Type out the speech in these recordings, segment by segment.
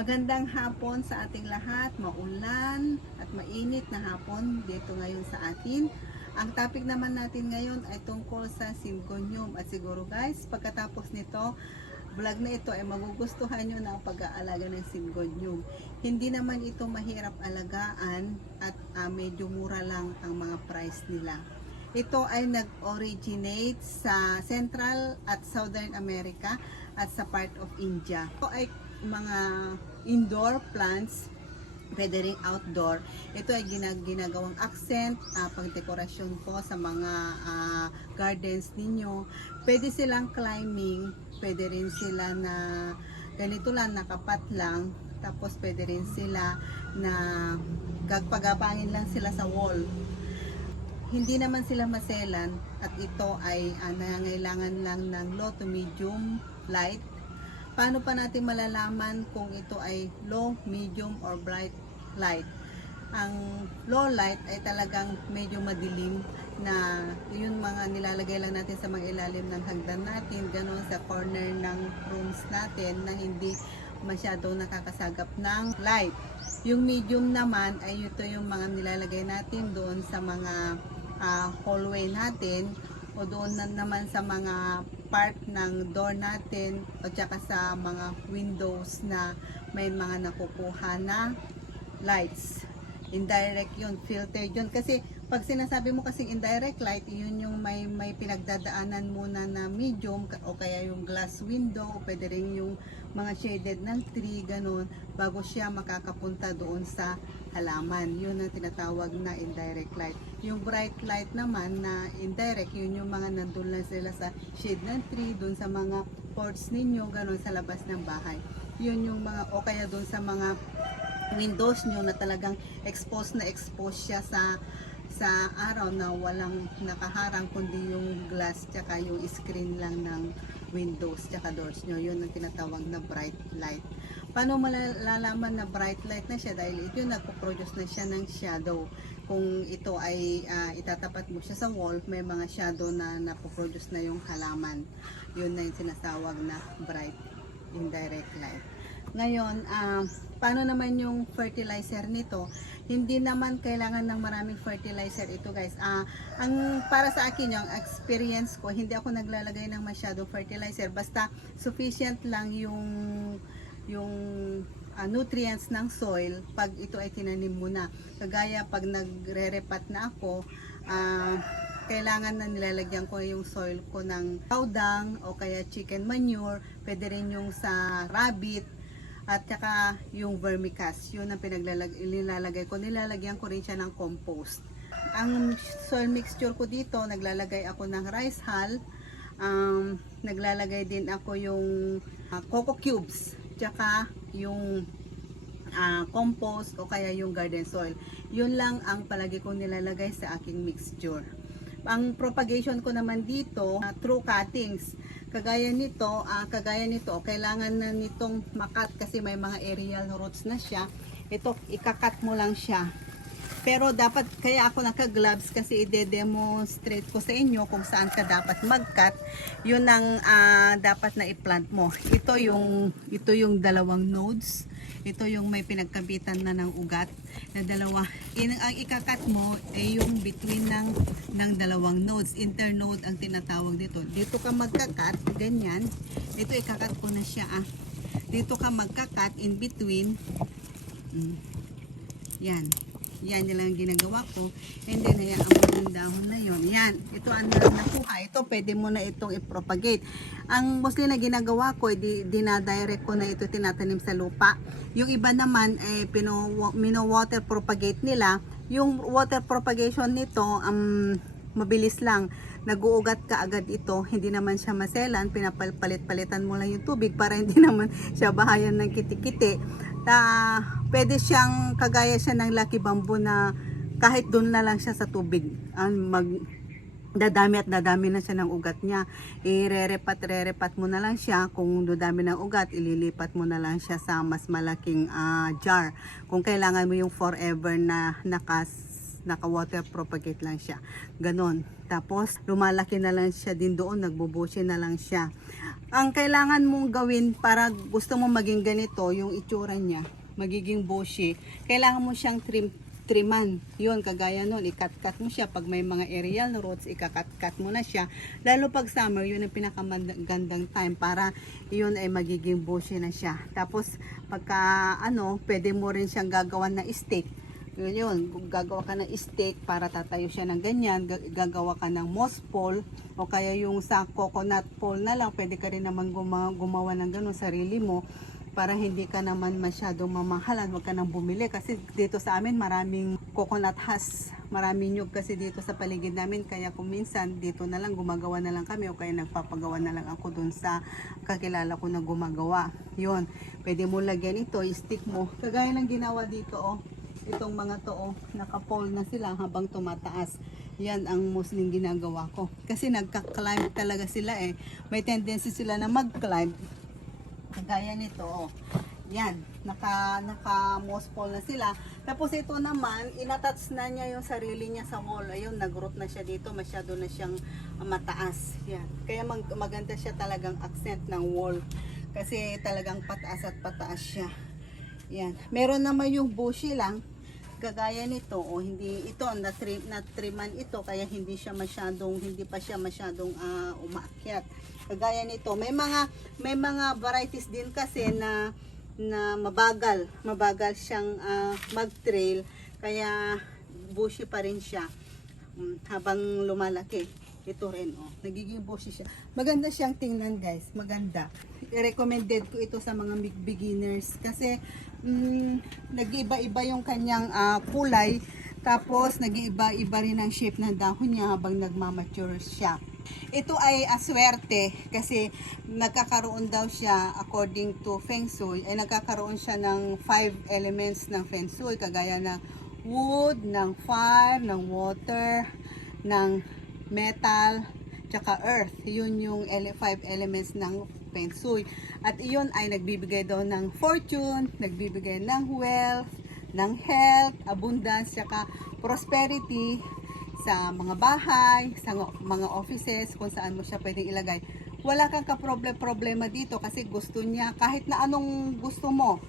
Magandang hapon sa ating lahat, maulan at mainit na hapon dito ngayon sa atin. Ang topic naman natin ngayon ay tungkol sa Syngonium at siguro guys, pagkatapos nito, vlog na ito ay magugustuhan nyo na ang pag-aalaga ng Syngonium. Hindi naman ito mahirap alagaan at medyo mura lang ang mga price nila. Ito ay nag-originate sa Central at Southern America at sa part of India. Ito ay mga indoor plants, pwede ring outdoor. Ito ay ginagawang accent, pagdekorasyon po sa mga gardens ninyo. Pwede silang climbing, pwede rin sila na ganito lang, nakapat lang. Tapos pwede rin sila na gagpagapangin lang sila sa wall. Hindi naman sila maselan at ito ay nangangailangan lang ng low to medium light. Paano pa natin malalaman kung ito ay low, medium, or bright light? Ang low light ay talagang medyo madilim na yun mga nilalagay lang natin sa mga ilalim ng hagdan natin, ganun sa corner ng rooms natin na hindi masyadong nakakasagap ng light. Yung medium naman ay ito yung mga nilalagay natin doon sa mga hallway natin o doon naman sa mga part ng door natin o tsaka sa mga windows na may mga nakukuha na lights. Indirect yun, filter yun. Kasi pag sinasabi mo kasing indirect light, yun yung may pinagdadaanan muna na medium o kaya yung glass window o pwede rin yung mga shaded ng tree, ganun, bago siya makakapunta doon sa halaman. Yun ang tinatawag na indirect light. Yung bright light naman na indirect, yun yung mga nandun lang sila sa shade ng tree, doon sa mga ports ninyo, ganun sa labas ng bahay. Yun yung mga, o kaya doon sa mga windows nyo na talagang exposed siya sa araw na walang nakaharang kundi yung glass tsaka yung screen lang ng windows tsaka doors nyo. Yun ang tinatawag na bright light. Paano malalaman na bright light na siya? Dahil ito yung nagpo-produce na siya ng shadow. Kung ito ay itatapat mo siya sa wall, may mga shadow na napoproduce na yung halaman. Yun na yung sinasawag na bright indirect light. Ngayon, paano naman yung fertilizer nito? Hindi naman kailangan ng maraming fertilizer ito guys. Ang para sa akin yung experience ko, hindi ako naglalagay ng masyadong fertilizer. Basta sufficient lang yung nutrients ng soil pag ito ay tinanim mo na. Kagaya pag nagre-repat na ako, kailangan na nilalagyan ko yung soil ko ng cow dung o kaya chicken manure, pwede rin yung sa rabbit at saka yung vermicast. Yun ang nilalagay ko. Nilalagyan ko rin siya ng compost. Ang soil mixture ko dito, naglalagay ako ng rice hull, naglalagay din ako yung coco cubes, tsaka yung compost o kaya yung garden soil. Yun lang ang palagi kong nilalagay sa aking mixture. Ang propagation ko naman dito, through cuttings. Kagaya nito, kailangan na nitong makat kasi may mga aerial roots na siya. Ito, ikakat mo lang siya. Pero dapat, kaya ako naka-gloves kasi i-demonstrate ko sa inyo kung saan ka dapat mag-cut. Yun ang dapat na i-plant mo. Ito yung dalawang nodes. Ito yung may pinagkabitan na ng ugat na dalawa. Ang ikakat mo ay yung between ng dalawang nodes. Internode ang tinatawag dito. Dito ka magkakat, ganyan. Ito ikakat ko na siya. Dito ka magkakat in between. Yan. Yan lang ginagawa ko. And then, ayan, ang mga dahon na yon. Yan. Ito ang nakuha. Ito, pwede mo na itong i-propagate. Ang mostly na ginagawa ko, dinadirect ko na ito tinatanim sa lupa. Yung iba naman, mino-water propagate nila. Yung water propagation nito, mabilis lang. Nag-uugat ka agad ito. Hindi naman siya maselan. Pinapalit-palitan mo lang yung tubig para hindi naman siya bahayan ng kiti-kiti. Pwede siyang kagaya siya ng lucky bamboo na kahit doon na lang siya sa tubig dadami na siya ng ugat niya. Re-repat mo na lang siya. Kung dadami ng ugat, ililipat mo na lang siya sa mas malaking jar. Kung kailangan mo yung forever na naka-water propagate lang siya. Ganon. Tapos, lumalaki na lang siya din doon. Nagbubushi na lang siya. Ang kailangan mong gawin para gusto mo maging ganito, yung itsura niya, magiging bushy, kailangan mo siyang triman. Yun, kagaya nun, i-cut-cut mo siya. Pag may mga aerial roots, i-cut-cut mo na siya. Lalo pag summer, yun ang pinakamagandang time para yun ay magiging bushy na siya. Tapos, pagka pwede mo rin siyang gagawan na steak. Yun, gagawa ka ng steak para tatayo siya ng ganyan, gagawa ka ng moss pole o kaya yung sa coconut pole na lang, pwede ka rin naman gumawa ng ganun sarili mo para hindi ka naman masyadong mamahalan, wag ka nang bumili kasi dito sa amin maraming coconut husk, maraming nyug kasi dito sa paligid namin, kaya kung minsan dito na lang gumagawa na lang kami o kaya nagpapagawa na lang ako dun sa kakilala ko na gumagawa. Yun, pwede mo lagyan ito, stick mo, kagaya ng ginawa dito itong mga to naka-pole na sila habang tumataas. Yan ang mostly ginagawa ko. Kasi nagka-climb talaga sila May tendency sila na mag-climb. Kagaya nito Yan, naka-moss pole na sila. Tapos ito naman, inattach na niya yung sarili niya sa wall. Ayun, nag-root na siya dito, masyado na siyang mataas. Yan. Kaya maganda siya talagang accent ng wall. Kasi talagang pataas at pataas siya. Yan. Meron naman yung bushy lang. Kagaya nito hindi ito na triman ito kaya hindi pa siya masyadong umaakyat. Kagaya nito may mga varieties din kasi na mabagal siyang mag-trail kaya bushy pa rin siya habang lumalaki. Ito rin nagiging bushy siya. Maganda siyang tingnan guys, maganda. I-recommended ko ito sa mga beginners kasi nag-iiba-iba yung kanyang kulay, tapos nag-iiba-iba rin ang shape ng dahon niya habang nagmamature siya. Ito ay aswerte kasi nagkakaroon daw siya according to Feng Shui, ay nagkakaroon siya ng 5 elements ng Feng Shui kagaya ng wood, ng fire, ng water, ng metal, tsaka earth. Yun yung 5 elements ng Feng Shui. At iyon ay nagbibigay daw ng fortune, nagbibigay ng wealth, ng health, abundance, tsaka prosperity sa mga bahay, sa mga offices, kung saan mo siya pwedeng ilagay. Wala kang problema dito kasi gusto niya, kahit na anong gusto mo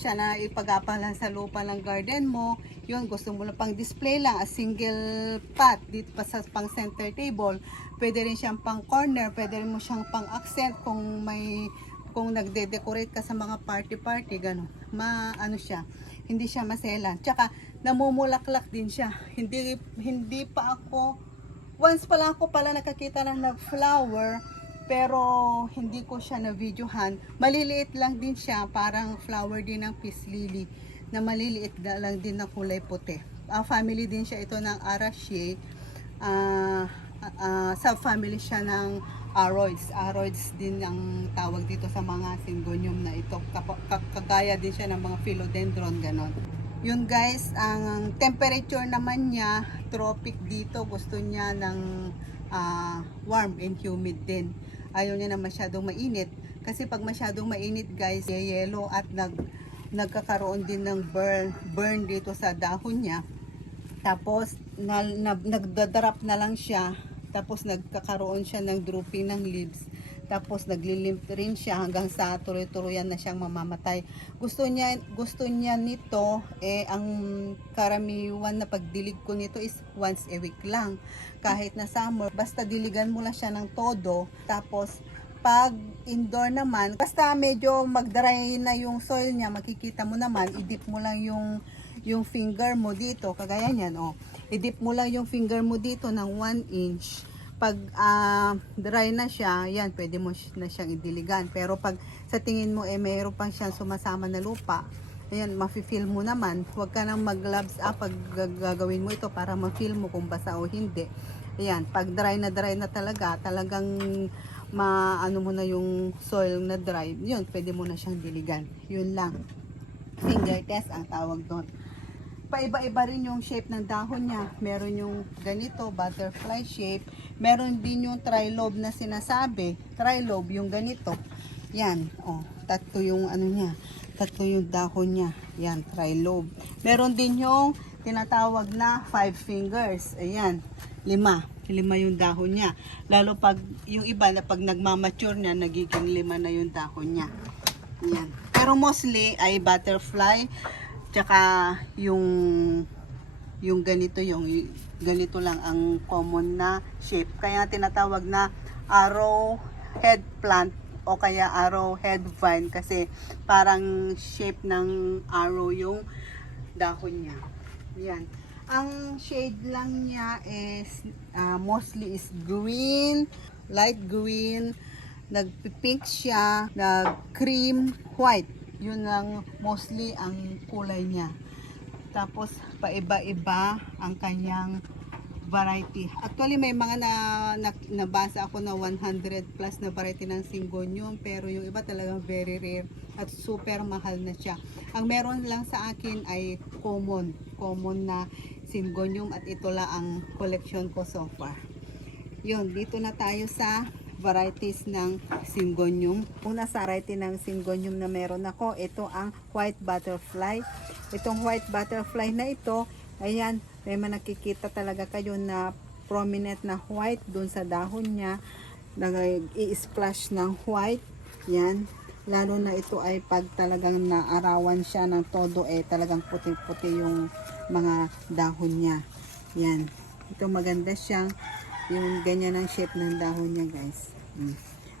siya na ipagapalan sa lupa ng garden mo, yun, gusto mo na pang display lang, a single pot, dito pa sa pang center table, pwede rin siyang pang corner, pwede rin mo siyang pang accent kung nagde-decorate ka sa mga party, gano'n. Siya, hindi siya maselan. Tsaka, namumulaklak din siya. Hindi pa ako, once pala ako nakakita ng nag-flower, pero hindi ko siya na-videohan. Maliliit lang din siya, parang flower din ng peace lily, na maliliit lang din na kulay puti. Family din siya ito ng Araceae. Subfamily siya ng Aroids. Aroids din ang tawag dito sa mga syngonium na ito. Kagaya din siya ng mga philodendron, ganon. Yun guys, ang temperature naman niya, tropic dito, gusto niya ng warm and humid din. Ayaw niya na masyadong mainit. Kasi pag masyadong mainit guys, yellow at nagkakaroon din ng burn dito sa dahon niya. Tapos nagdadrap na lang siya. Tapos nagkakaroon siya ng drooping ng leaves. Tapos naglilimp rin siya hanggang sa tuloy-tuloyan na siyang mamamatay. Gusto niya nito, ang karamiwan na pagdilig ko nito is once a week lang. Kahit na summer, basta diligan mo lang siya ng todo. Tapos pag indoor naman, basta medyo mag-dry na yung soil niya, makikita mo naman, i-dip mo lang yung finger mo dito, kagaya niyan, i-dip mo lang yung finger mo dito ng 1 inch. Pag dry na siya, yan, pwede mo na siyang idiligan. Pero pag sa tingin mo mayroon pang siyang sumasama na lupa, ayan, mafe-feel mo naman. Huwag ka nang mag-gloves pag gagawin mo ito para ma-feel mo kung basa o hindi. Ayan, pag dry na talagang maano mo na yung soil na dry, yun, pwede mo na siyang diligan. Yun lang. Finger test ang tawag doon. Paiba-iba rin yung shape ng dahon niya. Meron yung ganito, butterfly shape. Meron din yung trilobe na sinasabi. Trilobe, yung ganito. Yan, tatlo yung niya. Tatlo yung dahon niya. Yan, trilobe. Meron din yung tinatawag na 5 fingers. Ayan, 5. lima yung dahon niya. Lalo pag yung iba na pag nagmamature na, nagiging lima na yung dahon niya. Yan. Pero mostly ay butterfly, tsaka yung ganito, yung ganito lang ang common na shape. Kaya tinatawag na arrowhead plant o kaya arrowhead vine kasi parang shape ng arrow yung dahon niya. Yan. Ang shade lang niya is mostly is green, light green, nag-pink siya, nag-cream, white. Yun lang mostly ang kulay niya. Tapos paiba-iba ang kanyang variety. Actually may mga nabasa ako na 100 plus na variety ng Syngonium, pero yung iba talagang very rare at super mahal na siya. Ang meron lang sa akin ay common na Syngonium at ito lang ang collection ko so far. Yun, dito na tayo sa varieties ng Syngonium. Una sa variety ng Syngonium na meron ako, ito ang white butterfly. Itong white butterfly na ito, ayan, may nakikita talaga kayo na prominent na white dun sa dahon niya. Nag-i-splash ng white. Yan. Lalo na ito ay pag talagang naarawan siya ng todo, talagang puti-puti yung mga dahon niya. Yan. Ito maganda siyang yung ganyan ang shape ng dahon niya, guys.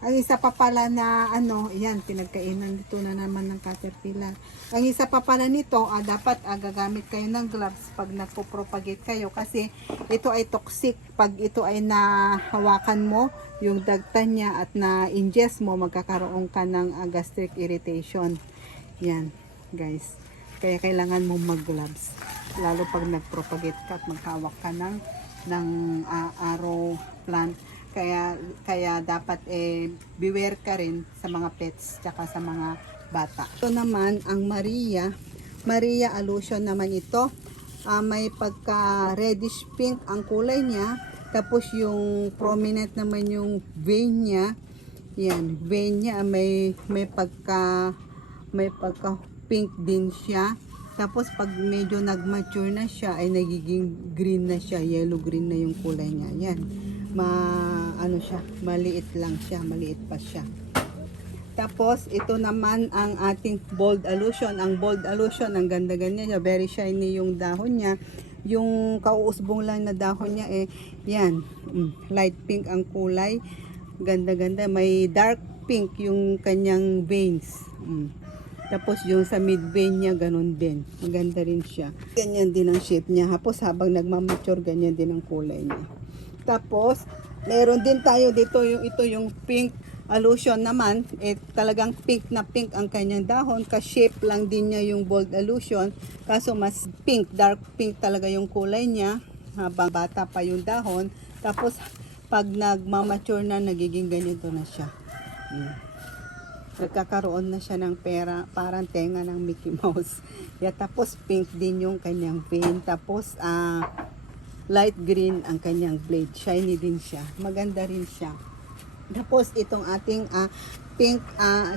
Ang isa pa pala na yan, pinagkainan dito na naman ng caterpillar. Ang isa pa pala nito, dapat gagamit kayo ng gloves pag nagpo-propagate kayo kasi ito ay toxic. Pag ito ay nahawakan mo, yung dagtan niya at na-ingest mo, magkakaroon ka ng gastric irritation. Yan, guys. Kaya kailangan mo mag-gloves. Lalo pag nag-propagate ka at maghawak ka ng arrow plant. Kaya dapat beware ka rin sa mga pets tsaka sa mga bata. Ito naman ang Maria Allusion naman ito. May pagka reddish pink ang kulay niya. Tapos yung prominent naman yung vein niya. Yan, vein niya may pagka pink din siya. Tapos pag medyo nag-mature na siya ay nagiging green na siya, yellow green na yung kulay niya. Yan. Maliit lang siya, maliit pa siya. Tapos ito naman ang ating Bold Allusion. Ang Bold Allusion, ang ganda-ganda niya, very shiny yung dahon niya. Yung kauusbong lang na dahon niya yan, light pink ang kulay. Ganda-ganda, may dark pink yung kanyang veins. Tapos yung sa mid vein niya ganun din. Maganda rin siya. Ganyan din ang shape niya. Tapos habang nagmamature, ganyan din ang kulay niya. Tapos meron din tayo dito yung pink allusion naman, talagang pink na pink ang kanyang dahon, ka-shape lang din niya yung bold allusion, kaso mas pink, dark pink talaga yung kulay niya habang bata pa yung dahon. Tapos pag nagmamature na, nagiging ganito na siya. Nagkakaroon na siya ng pera, parang tenga ng Mickey Mouse. Tapos pink din yung kanyang vein. Tapos light green ang kanyang blade. Shiny din siya. Maganda rin siya. Tapos itong ating pink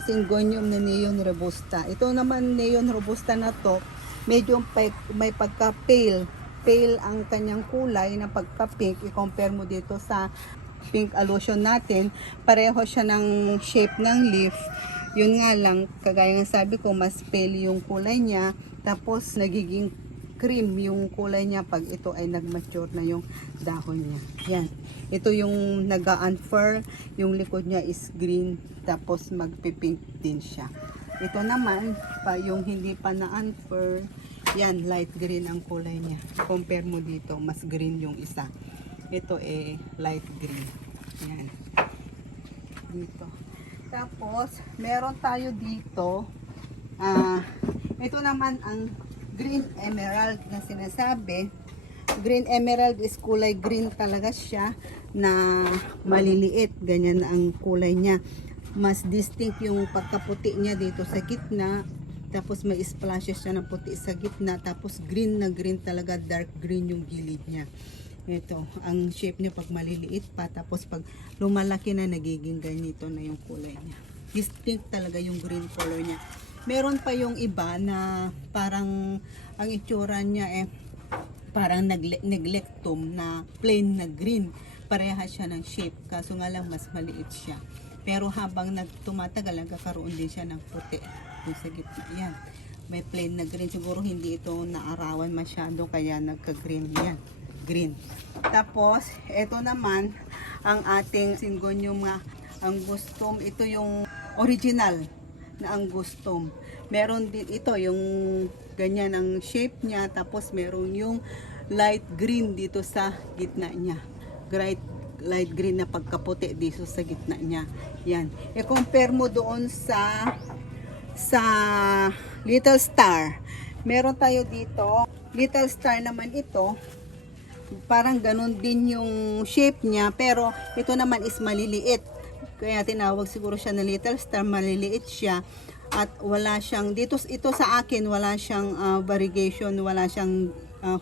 Syngonium na Neon Robusta. Ito naman Neon Robusta na to, medyo may pagka pale. Pale ang kanyang kulay na pagka pink. I-compare mo dito sa pink allusion natin. Pareho siya ng shape ng leaf. Yun nga lang, kagaya ng sabi ko, mas pale yung kulay niya. Tapos nagiging cream yung kulay niya pag ito ay nag-mature na yung dahon niya. Yan. Ito yung nag-unfur, yung likod niya is green, tapos magpipink din siya. Ito naman, yung hindi pa na-unfur, yan, light green ang kulay niya. Compare mo dito, mas green yung isa. Ito light green. Yan. Dito. Tapos, meron tayo dito, ito naman ang green emerald na sinasabi. Green emerald is kulay green talaga siya na maliliit. Ganyan ang kulay niya. Mas distinct yung pagkaputi niya dito sa gitna. Tapos may splashes siya ng puti sa gitna. Tapos green na green talaga. Dark green yung gilid niya. Ito, ang shape niya pag maliliit pa. Tapos pag lumalaki na, nagiging ganito na yung kulay niya. Distinct talaga yung green color niya. Meron pa yung iba na parang ang itsura niya parang neglectum na plain na green. parehas siya ng shape, kaso nga lang mas maliit siya. Pero habang tumatagal, nagkakaroon din siya ng puti dun sa gitna. Yan. May plain na green. Siguro hindi ito naarawan masyado, kaya nagka-green yan. Green. Tapos, ito naman, ang ating Syngonium angustum. Ito yung original na angustum. Meron din ito, yung ganyan ang shape niya. Tapos, meron yung light green dito sa gitna niya. Light green na pagkaputi dito sa gitna niya. Yan. I-compare mo doon sa Little Star. Meron tayo dito. Little Star naman ito. Parang ganun din yung shape niya. Pero ito naman is maliliit. Kaya tinawag siguro siya na Little Star. Maliliit siya. At wala siyang, ito sa akin, wala siyang variegation. Wala siyang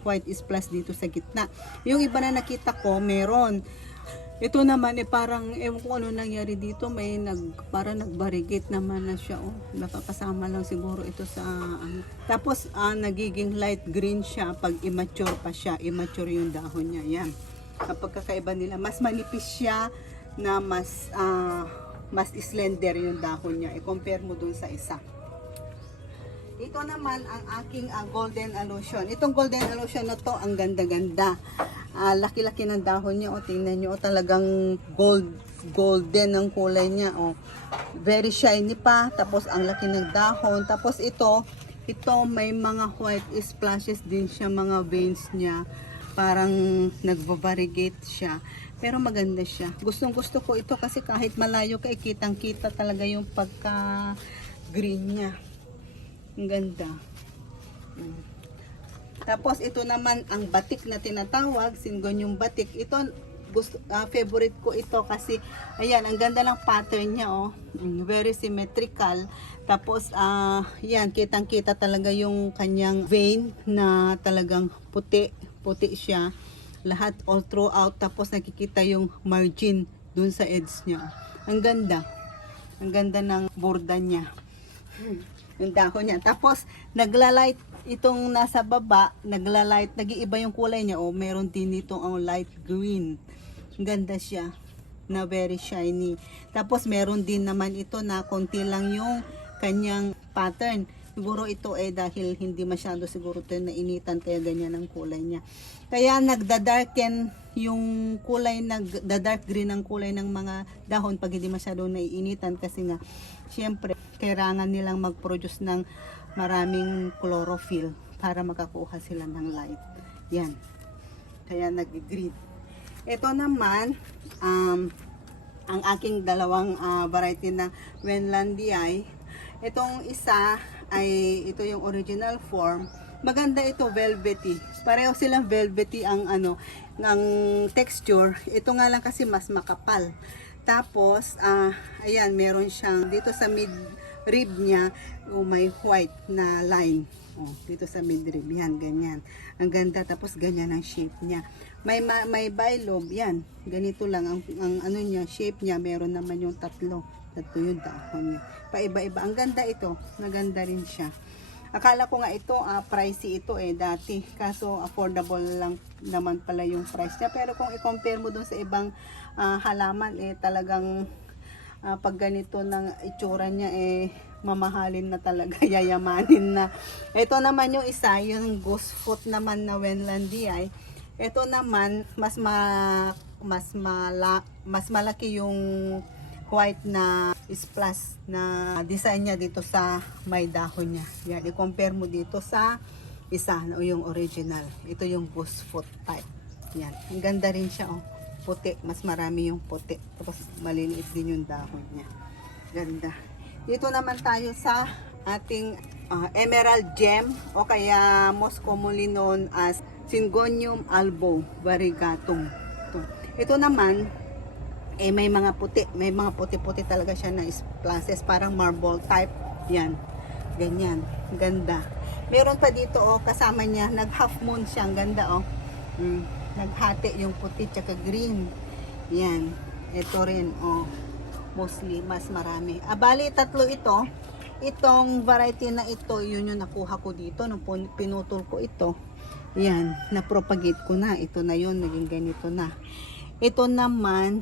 white splash dito sa gitna. Yung iba na nakita ko, meron. Ito naman parang ewan ko ano nangyari dito, parang nag-variegate naman na siya. Nakakasama lang siguro ito sa Tapos nagiging light green siya pag immature pa siya. Immature yung dahon niya. Yan. Kapag kakaiba nila, mas manipis siya na mas slender yung dahon niya. I-compare mo dun sa isa. Ito naman ang aking golden allusion. Itong golden allusion na to, ang ganda-ganda. Laki-laki ng dahon niya. Tingnan nyo, talagang golden ang kulay niya. Very shiny pa. Tapos ang laki ng dahon. Tapos ito may mga white splashes din siya, mga veins niya. Parang nagva-variegate siya. Pero maganda siya. Gustong-gusto ko ito kasi kahit malayo ka, kitang-kita talaga yung pagka-green niya. Ang ganda. Tapos ito naman ang batik na tinatawag, Syngonium batik. Ito favorite ko ito kasi ayan, ang ganda ng pattern niya very symmetrical. Tapos yan, kitang-kita talaga yung kanyang vein na talagang puti siya. Lahat all throughout, tapos nakikita yung margin dun sa edge niya. Ang ganda. Ang ganda ng borda niya. Yung dahon niya. Tapos nagla-light itong nasa baba, nagla-light, nag-iiba yung kulay niya. Meron din itong light green. Ganda siya, na very shiny. Tapos meron din naman ito na konti lang yung kanyang pattern. Siguro ito dahil hindi masyado siguro ito nainitan, kaya ganyan ang kulay niya. Kaya nagda-darken yung kulay, nagda-dark green ang kulay ng mga dahon pag hindi masyado naiinitan, kasi nga syempre kailangan nilang mag-produce ng maraming chlorophyll para makakuha sila ng light. Yan. Kaya nag-green. Ito naman ang aking dalawang variety ng Wenlandiae. Itong isa ay ito yung original form. Maganda ito, velvety. Pareho silang velvety ang ng texture. Ito nga lang kasi mas makapal. Tapos ayan, meron siyang dito sa mid rib niya, may white na line. Dito sa mid rib, yan, ganyan. Ang ganda, tapos ganyan ang shape niya. May bilobe, yan. Ganito lang ang ano niya, shape niya. Meron naman yung tatlo yung dahon niya. Paiba-iba. Ang ganda ito. Naganda rin siya. Akala ko nga ito, pricey ito dati. Kaso affordable lang naman pala yung price niya. Pero kung i-compare mo dun sa ibang halaman, talagang pag ganito ng itsura niya, mamahalin na talaga, yayamanin na. Ito naman yung isa, yung ghost foot naman na Wenlandiae. Ito naman, mas malaki yung white na splash na design niya dito sa may dahon niya. Yan, i-compare mo dito sa isa, yung original. Ito yung ghost foot type. Yan, ang ganda rin siya, puti, mas marami yung puti. Tapos maliliit din yung dahon niya. Ganda. Dito naman tayo sa ating emerald gem, o kaya most commonly known as Syngonium albo variegatum. Ito naman may mga puti, may mga puti-puti talaga siya na splashes, parang marble type. Yan, ganyan, ganda. Meron pa dito kasama niya, nag half moon siya, ang ganda naghati yung puti tsaka green. Yan, ito rin mostly mas marami. Bali tatlo ito. Itong variety na ito, yun yung nakuha ko dito nung pinutol ko ito. Yan, na-propagate ko na. Ito na yun, naging ganito na. Ito naman,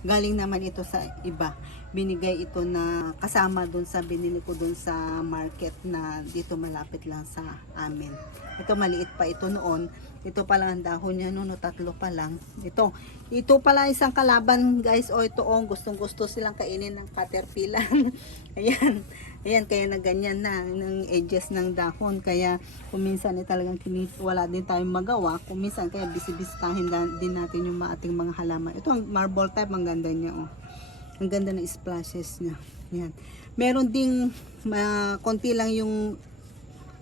galing naman ito sa iba. Binigay ito na kasama dun sa binili ko dun sa market na dito malapit lang sa amin. Ito maliit pa ito noon. Ito pa lang ang dahon niya noon, tatlo pa lang. Ito pala isang kalaban guys. O ito gustong gusto silang kainin ng caterpillar. Ayan. Ayan, kaya na ganyan na ng edges ng dahon. Kaya kuminsan talagang wala din tayong magawa. Kuminsan kaya bisibisitahin din natin yung ating mga halaman. Ito ang marble type, ang ganda niya. Ang ganda ng splashes niya. Yan. Meron ding konti lang yung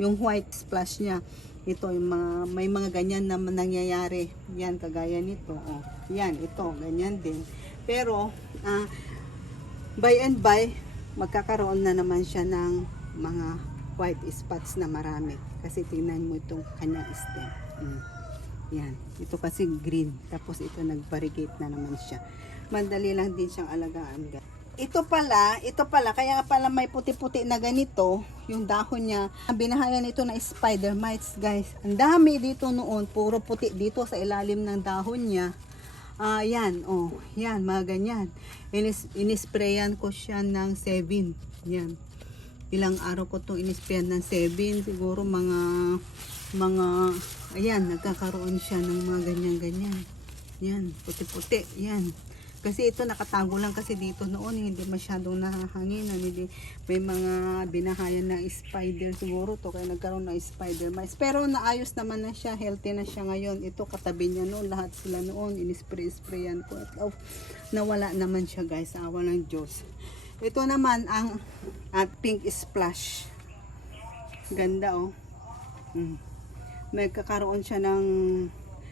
white splash niya. Ito yung may mga ganyan na nangyayari. Yan, kagaya nito. Yan, ito, ganyan din. Pero by and by magkakaroon na naman siya ng mga white spots na marami. Kasi tingnan mo itong kanyang stem. Yan. Ito kasi green. Tapos ito nag-variegate na naman siya. Mandali lang din siyang alagaan. Ito pala, kaya pala may puti-puti na ganito, yung dahon niya. Binahayan ito na spider mites, guys. Ang dami dito noon, puro puti dito sa ilalim ng dahon niya. Yan, yan, mga ganyan. Inisprayan ko siya ng 7. Yan. Ilang araw ko itong inisprayan ng 7. Siguro ayan, nagkakaroon siya ng mga ganyan-ganyan. Yan, puti-puti. Yan. Kasi ito nakatago lang kasi dito noon, hindi masyadong nahahanginan, hindi may mga binahayan ng spider siguro to kaya nagkaroon ng spider mites. Pero naayos naman na siya, healthy na siya ngayon. Ito katabi niya noon, lahat sila noon inispray-sprayan ko at nawala naman siya guys, awa ng Diyos. Ito naman ang pink splash. Ganda May kakaroon siya ng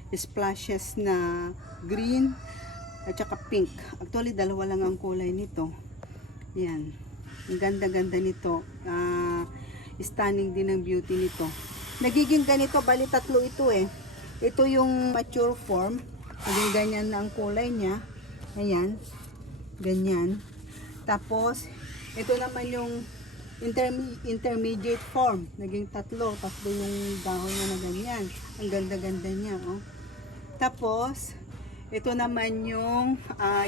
splashes na green at saka pink. Actually, dalawa lang ang kulay nito. Yan. Ang ganda-ganda nito. Stunning din ang beauty nito. Nagiging ganito, bali tatlo ito Ito yung mature form. Naging ganyan na ang kulay niya. Ayan. Ganyan. Tapos, ito naman yung intermediate form. Naging tatlo yung dahon niya na ganyan. Ang ganda-ganda niya. Tapos, ito naman yung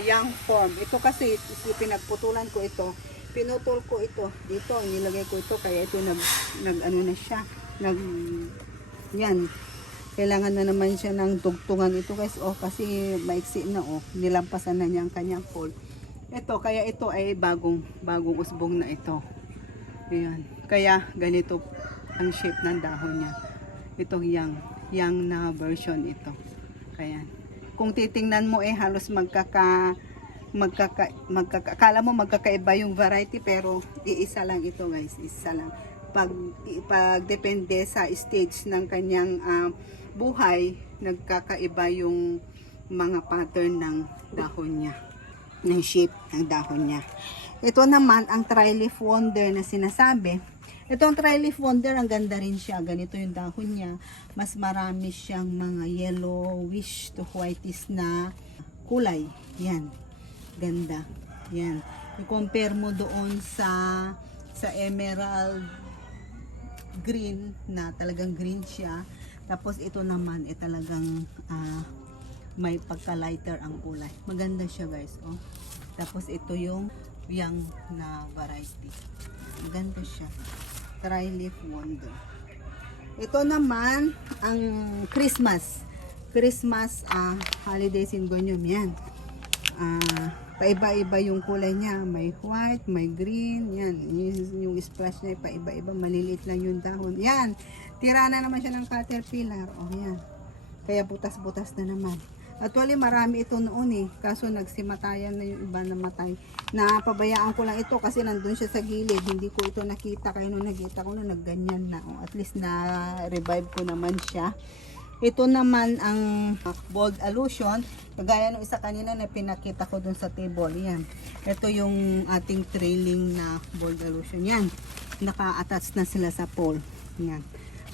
young form. Ito kasi pinagputulan ko ito. Pinutol ko ito dito, nilagay ko ito kaya ito nag-ano na siya. Yan. Kailangan na naman siya ng tugtungan ito guys. Kasi maiksi na nilampasan na niya ang kanyang pole. Ito kaya ito ay bagong usbong na ito. Ayan. Kaya ganito ang shape ng dahon niya. Ito young na version ito. Kaya kung titingnan mo halos akala mo magkakaiba yung variety pero iisa lang ito guys, isa lang. Pag depende sa stage ng kanyang buhay, nagkakaiba yung mga pattern ng dahon niya, ng shape ng dahon niya. Ito naman ang tri-leaf wonder na sinasabi. Itong tri-leaf wonder, ang ganda rin siya. Ganito yung dahon niya. Mas marami siyang mga yellowish to whitish na kulay. Yan. Ganda. Yan. I-compare mo doon sa emerald green na talagang green siya. Tapos ito naman talagang may pagka-lighter ang kulay. Maganda siya guys. Tapos ito yung young na variety. Maganda siya. Tri-leaf wonder. Ito naman ang Christmas holiday syngonium. Yan. Paiba-iba yung kulay niya. May white, may green. Yan. Yung splash niya paiba-iba. Maliliit lang yung dahon. Yan. Tira na naman siya ng caterpillar. Yan. Kaya butas-butas na naman. Actually, marami ito noon kaso nagsimatayan na yung iba namatay. Napabayaan ko lang ito kasi nandun siya sa gilid. Hindi ko ito nakita. Kaya nung nakita ko nagganyan na. At least na-revive ko naman siya. Ito naman ang bold allusion. Kagaya nung isa kanina na pinakita ko dun sa table. Yan. Ito yung ating trailing na bold allusion. Yan. Naka-attach na sila sa pole. Yan.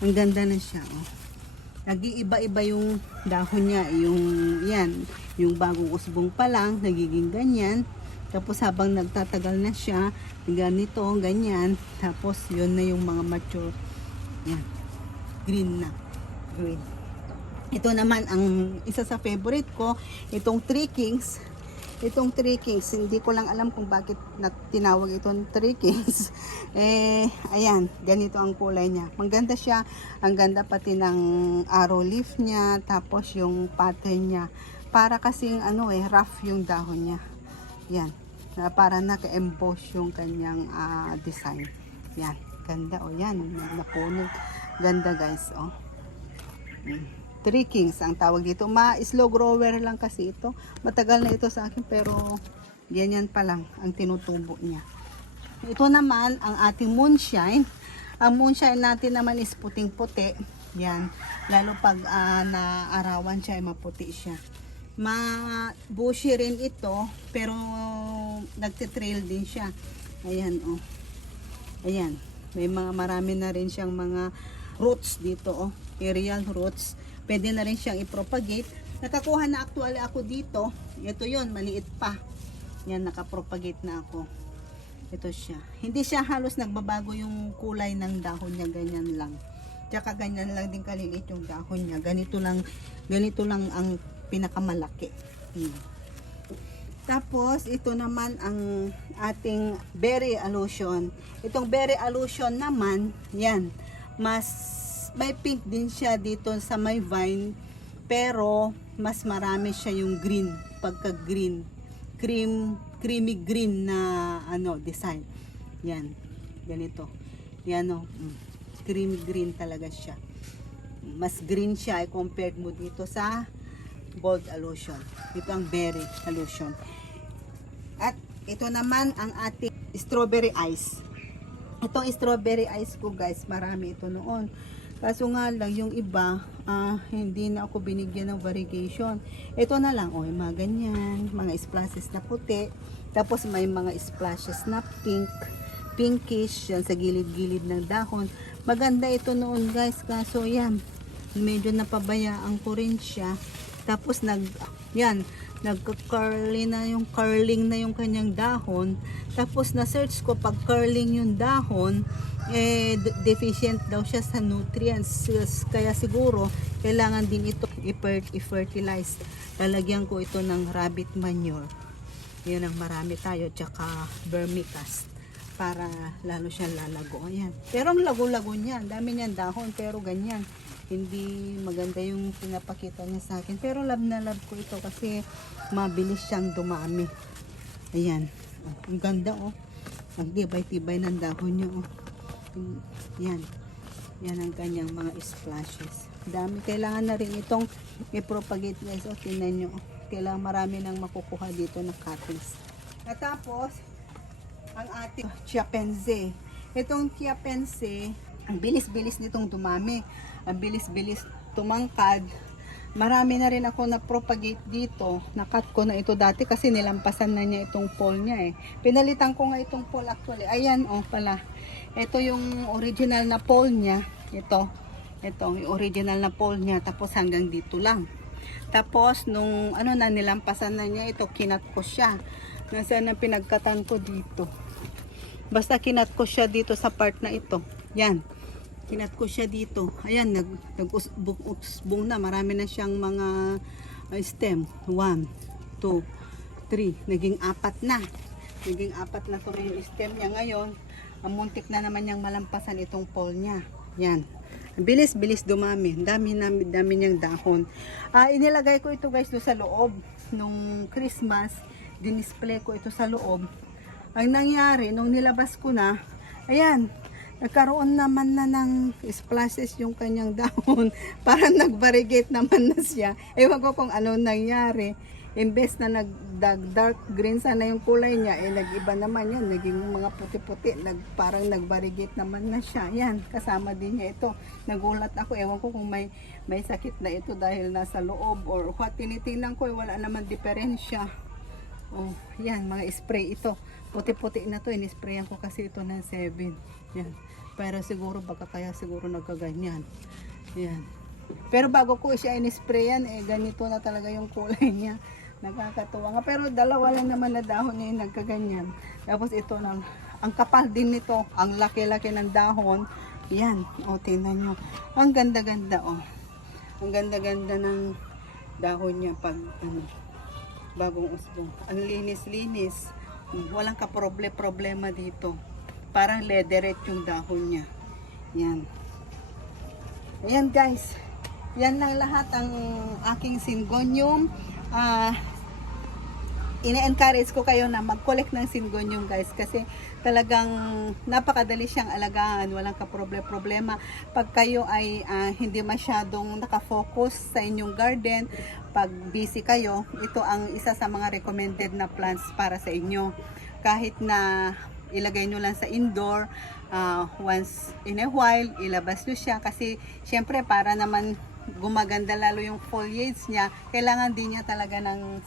Ang ganda na siya. Nag-iiba-iba yung dahon niya, yung bagong usbong pa lang, nagiging ganyan. Tapos habang nagtatagal na siya, ganito, ganyan. Tapos yun na yung mga mature. Yan. Green na. Green. Ito naman ang isa sa favorite ko, itong Three Kings. Itong Three Kings, hindi ko lang alam kung bakit tinawag itong Three Kings. Ayan, ganito ang kulay niya. Maganda siya, ang ganda pati ng arrow leaf niya, tapos yung pattern niya. Para kasing rough yung dahon niya. Yan, para naka-emboss yung kanyang design. Yan, ganda yan, napuno. Ganda guys, Three Kings ang tawag dito. Slow grower lang kasi ito. Matagal na ito sa akin pero ganyan pa lang ang tinutubo niya. Ito naman ang ating moonshine. Ang moonshine natin naman is puting-puti. Yan. Lalo pag naarawan siya ay maputi siya. Bushy rin ito pero nagtitrail din siya. Ayan Ayan. Marami na rin siyang mga roots dito aerial roots. Pwede na rin siyang i-propagate. Nakakuha na actually ako dito. Ito yon, maliit pa. Yan, nakapropagate na ako. Ito siya. Hindi siya halos nagbabago yung kulay ng dahon niya. Ganyan lang. Tsaka ganyan lang din kaliliit yung dahon niya. Ganito lang ang pinakamalaki. Tapos, ito naman ang ating berry allusion. Itong berry allusion naman, yan, may pink din siya dito sa may vine, pero mas marami siya yung green, pagka-green, creamy green na design. Yan, ganito. Yan creamy green talaga siya. Mas green siya compared mo dito sa bold allusion. Ito ang berry allusion. At ito naman ang ating strawberry ice. Itong strawberry ice ko guys, marami ito noon. Kaso nga lang yung iba, hindi na ako binigyan ng variegation. Ito na lang, mga ganyan, mga splashes na puti. Tapos may mga splashes na pinkish, yan sa gilid-gilid ng dahon. Maganda ito noon guys, kaso yan, medyo napabayaan ko rin siya. Tapos nagka-curling na yung kanyang dahon. Tapos na-search ko pag curling yung dahon, deficient daw siya sa nutrients. Kaya siguro, kailangan din ito i-fertilize. Lalagyan ko ito ng rabbit manure. Yun ang marami tayo. Tsaka vermicast. Para lalo siya lalago. Ayan. Pero ang lago-lago niya. Dami niyan dahon. Pero ganyan. Hindi maganda yung pinapakita niya sa akin. Pero love na love ko ito kasi mabilis siyang dumami. Ayan. Ang ganda Ang tibay-tibay ng dahon niya Yan. Yan ang kanyang mga splashes. Dami. Kailangan na rin itong i-propagate guys. Tingnan nyo. Kailangan marami nang makukuha dito na cuttings. At tapos, ang ating chiapense. Itong chiapense, ang bilis-bilis nitong dumami. Ang bilis-bilis tumangkad. Marami na rin ako na-propagate dito. Nakat ko na ito dati kasi nilampasan na niya itong pole niya Pinalitan ko nga itong pole actually. Ayan pala. Ito yung original na pole niya. Ito yung original na pole niya. Tapos hanggang dito lang. Tapos nung nilampasan na niya ito, kinat ko siya. Nasaan ang pinagkatan ko dito. Basta kinat ko siya dito sa part na ito. Yan. Kinat ko siya dito. Ayan, nag-usbong na. Marami na siyang mga stem. 1, 2, 3. Naging 4 na. Naging 4 na to yung stem niya ngayon. Ang muntik na naman niyang malampasan itong pole niya. Yan. Bilis-bilis dumami. Dami niyang dahon. Inilagay ko ito guys doon sa loob. Nung Christmas, dinisplay ko ito sa loob. Ang nangyari, nung nilabas ko na, ayan, nagkaroon naman na ng splashes yung kanyang dahon. Parang nag-variegate naman na siya. Ewan ko kung ano nangyari. Imbes na nag-dark green sana yung kulay niya, nag-iba naman yan. Naging mga puti-puti. Parang nag-variegate naman na siya. Yan, kasama din niya ito. Nagulat ako. Ewan ko kung may sakit na ito dahil nasa loob or what. Tinitingnan ko, wala naman diferensya. Yan, mga spray ito. Puti-puti na to. Inisprayan ko kasi ito ng 7. Yan. Pero siguro, baka kaya siguro nagkaganyan. Yan. Pero bago ko siya inisprayan, ganito na talaga yung kulay niya. Nakakatuwa nga. Pero dalawa lang naman na dahon niya yung nagkaganyan. Tapos ito ang kapal din nito. Ang laki-laki ng dahon. Yan. Tingnan nyo. Ang ganda-ganda Ang ganda-ganda ng dahon niya pag bagong usbong. Ang linis-linis. Walang kaproblema dito. Parang leatherette yung dahon niya. Yan. Ayan guys. Yan lang lahat ang aking Syngonium. Ine-encourage ko kayo na mag-collect ng Syngonium guys, kasi talagang napakadali siyang alagaan, walang kaproblema. Pag kayo ay hindi masyadong nakafocus sa inyong garden, pag busy kayo, ito ang isa sa mga recommended na plants para sa inyo. Kahit na ilagay nyo lang sa indoor, once in a while ilabas nyo siya, kasi syempre para naman gumaganda lalo yung foliage niya, kailangan din niya talaga ng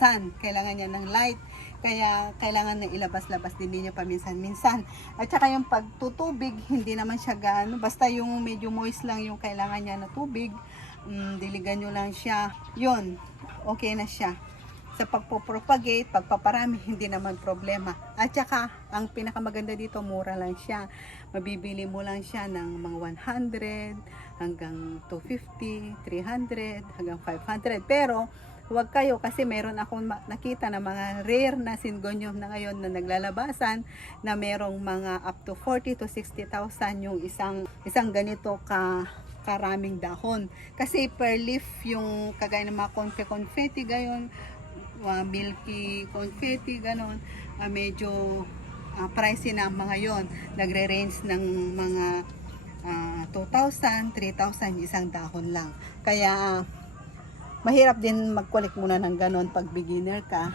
sun, kailangan niya ng light, kaya kailangan na ilabas-labas din niya paminsan-minsan. At saka yung pagtutubig, hindi naman siya gaano, basta yung medyo moist lang yung kailangan niya na tubig, diligan nyo lang siya, yun, okay na siya. Sa pagpopropagate, pagpaparami, hindi naman problema. At saka, ang pinakamaganda dito, mura lang siya. Mabibili mo lang siya ng mga 100 hanggang 250, 300 hanggang 500. Pero huwag kayo, kasi meron akong nakita na mga rare na Syngonium na ngayon na naglalabasan na merong mga up to 40 to 60,000 yung isang ganito karaming dahon. Kasi per leaf yung kagaya ng mga confetti gayon, milky confetti ganon, medyo pricey na mga yon. Nagre-range ng mga 2,000, 3,000 isang dahon lang. Kaya mahirap din mag-collect muna ng ganon pag beginner ka.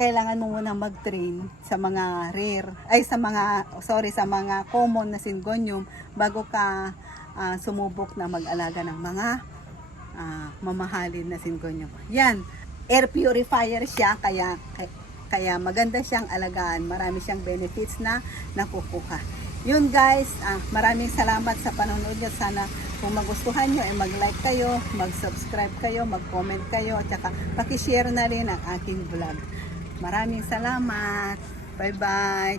Kailangan mo muna mag-train sa mga rare, sa mga common na Syngonium bago ka sumubok na mag-alaga ng mga mamahalin na Syngonium. Yan, air purifier siya, kaya maganda siyang alagaan. Marami siyang benefits na nakukuha. Yun guys, maraming salamat sa panonood niyo. Sana kung magustuhan nyo, mag-like kayo, mag-subscribe kayo, mag-comment kayo, at saka pakishare na rin ang aking vlog. Maraming salamat. Bye-bye.